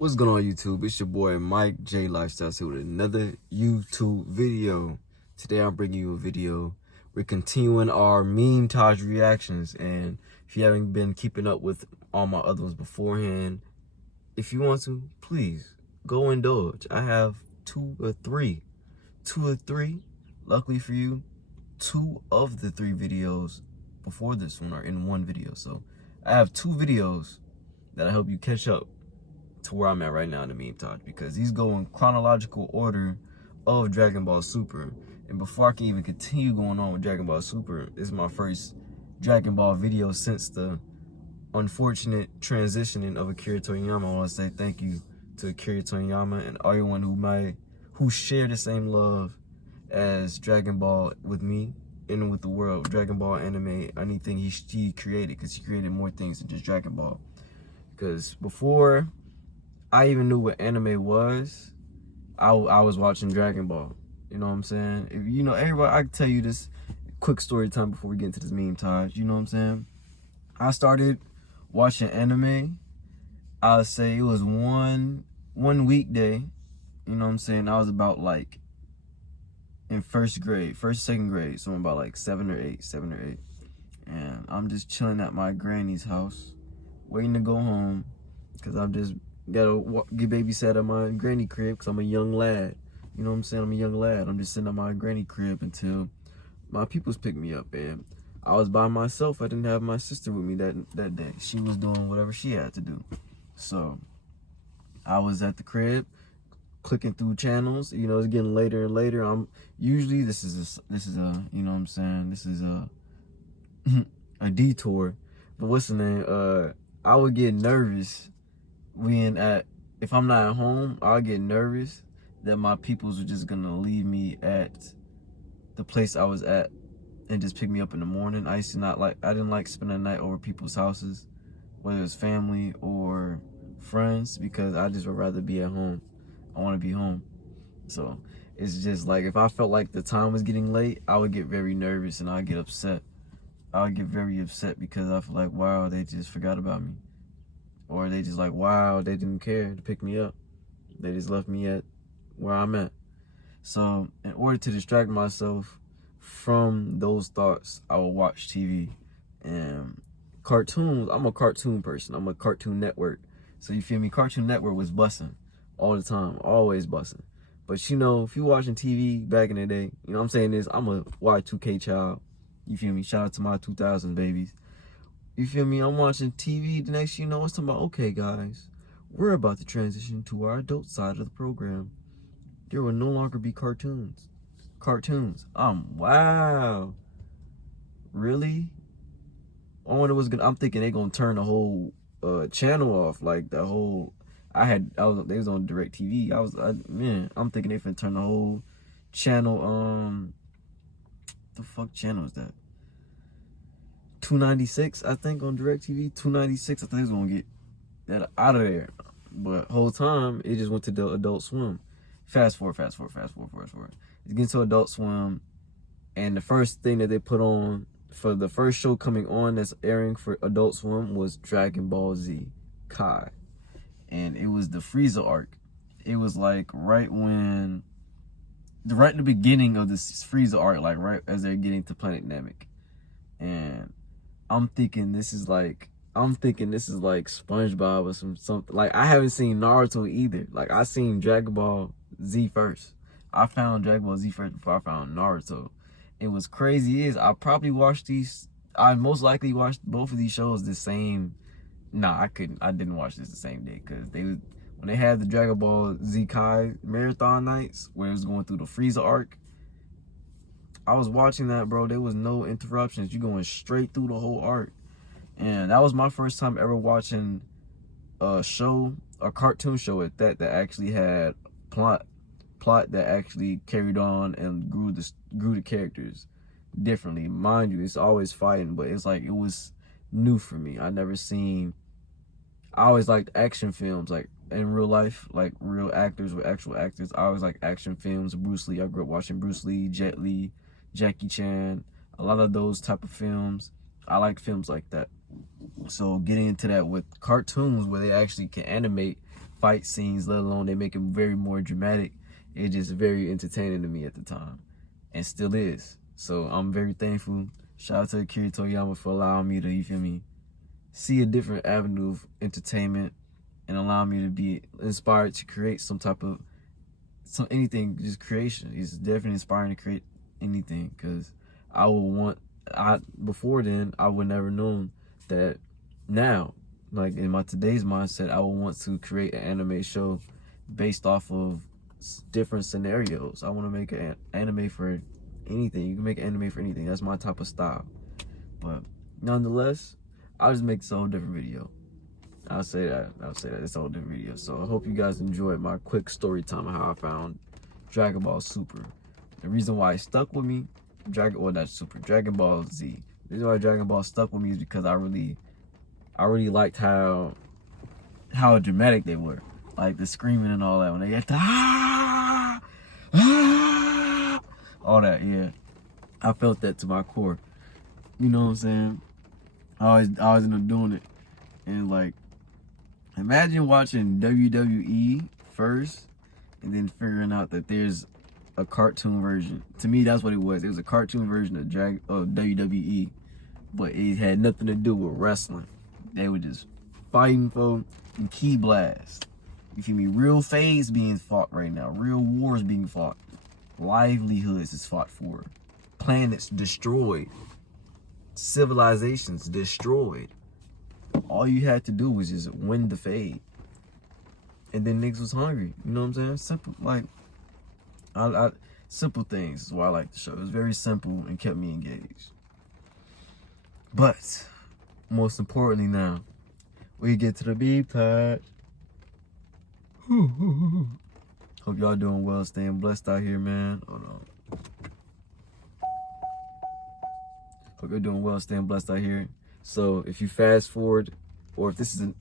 What's going on, YouTube? It's your boy Mike J Lifestyles here with another YouTube video. Today I'm bringing you a video. We're continuing our meme Taj reactions, and if you haven't been keeping up with all my other ones beforehand, if you want to, please go indulge. I have two or three. Luckily for you, 2 of the 3 videos before this one are in one video. So I have 2 videos that'll help you catch up to where I'm at right now in the meme Taj, because he's going chronological order of Dragon Ball Super. And before I can even continue going on with Dragon Ball Super, this is my first Dragon Ball video since the unfortunate transitioning of Akira Toriyama. I want to say thank you to Akira Toriyama and everyone who share the same love as Dragon Ball with me and with the world. Dragon Ball anime, anything he created, because he created more things than just Dragon Ball. Because before I even knew what anime was, I was watching Dragon Ball. You know what I'm saying? If you know, everybody, I can tell you this quick story time before we get into this meme Taj. You know what I'm saying? I started watching anime, I'll say it was one weekday. You know what I'm saying? I was about like in first, second grade. So I'm about like 7 or 8. And I'm just chilling at my granny's house, waiting to go home, because I'm just gotta get babysat at my granny crib, because I'm a young lad. You know what I'm saying? I'm a young lad. I'm just sitting at my granny crib until my peoples picked me up. And I was by myself. I didn't have my sister with me that day. She was doing whatever she had to do. So I was at the crib clicking through channels. You know, it's getting later and later. I'm usually, this is a you know what I'm saying, this is a detour. But what's the name? I would get nervous if I'm not at home. I'll get nervous that my peoples are just gonna leave me at the place I was at and just pick me up in the morning. I didn't like spending the night over people's houses, whether it's family or friends, because I just would rather be at home. I want to be home. So it's just like, if I felt like the time was getting late, I would get very nervous and I'd get upset. I would get very upset because I feel like, wow, they just forgot about me. Or they just like, wow, they didn't care to pick me up. They just left me at where I'm at. So in order to distract myself from those thoughts, I will watch TV and cartoons. I'm a cartoon person. I'm a Cartoon Network. So you feel me? Cartoon Network was busting all the time, always busting. But you know, if you watching TV back in the day, you know what I'm saying is, I'm a Y2K child. You feel me? Shout out to my 2000 babies. You feel me? I'm watching TV. The next you know, it's talking about, okay, guys, we're about to transition to our adult side of the program. There will no longer be cartoons. Wow. Really? I wonder what's gonna. I'm thinking they gonna turn the whole channel off. Like the whole. They was on DirecTV. I'm thinking they finna turn the whole channel. The fuck channel is that? 296, I think, on DirecTV. 296. I think it's gonna get that out of there. But whole time it just went to the Adult Swim. Fast forward. It's getting to Adult Swim, and the first thing that they put on for the first show coming on that's airing for Adult Swim was Dragon Ball Z Kai, and it was the Frieza arc. It was like right in the beginning of this Frieza arc, like right as they're getting to Planet Namek, and I'm thinking this is like SpongeBob or something. Like, I haven't seen Naruto either. Like, I seen Dragon Ball Z first. I found Dragon Ball Z first before I found Naruto. And what's crazy is, I most likely watched both of these shows the same. Nah, I didn't watch this the same day, because when they had the Dragon Ball Z Kai marathon nights where it was going through the Frieza arc, I was watching that, bro. There was no interruptions. You going straight through the whole arc. And that was my first time ever watching a cartoon show at that actually had plot that actually carried on and grew the characters differently. Mind you, it's always fighting, but it's like, it was new for me. I always liked action films, like in real life, like real actors with actual actors. I always like action films. Bruce Lee, I grew up watching Bruce Lee, Jet Li, Jackie Chan, a lot of those type of films. I like films like that. So getting into that with cartoons where they actually can animate fight scenes, let alone they make them very more dramatic, it's just very entertaining to me at the time, and still is. So I'm very thankful. Shout out to Akira Toriyama for allowing me to, you feel me, see a different avenue of entertainment and allow me to be inspired to create some type of anything, just creation. It's definitely inspiring to create anything, because before then I would never known that. Now, like in my today's mindset, I would want to create an anime show based off of different scenarios. I want to make an anime for anything. You can make an anime for anything. That's my type of style. But nonetheless, I'll just make this a whole different video. I'll say that. It's a whole different video. So I hope you guys enjoyed my quick story time of how I found Dragon Ball Super. The reason why it stuck with me, Dragon Ball Z. The reason why Dragon Ball stuck with me is because I really liked how dramatic they were. Like the screaming and all that. When they get to all that, yeah. I felt that to my core. You know what I'm saying? I always end up doing it. And like, imagine watching WWE first and then figuring out that there's a cartoon version. To me, that's what it was. It was a cartoon version of WWE, but it had nothing to do with wrestling. They were just fighting for key blast. You feel me? Real fades being fought right now. Real wars being fought. Livelihoods is fought for. Planets destroyed. Civilizations destroyed. All you had to do was just win the fade. And then niggas was hungry. You know what I'm saying? Simple, like, simple things is why I like the show. It was very simple and kept me engaged. But most importantly now, we get to the beep part. Hope y'all doing well, staying blessed out here, man. Hold on. Hope you're doing well, staying blessed out here. So if you fast forward, or if this isn't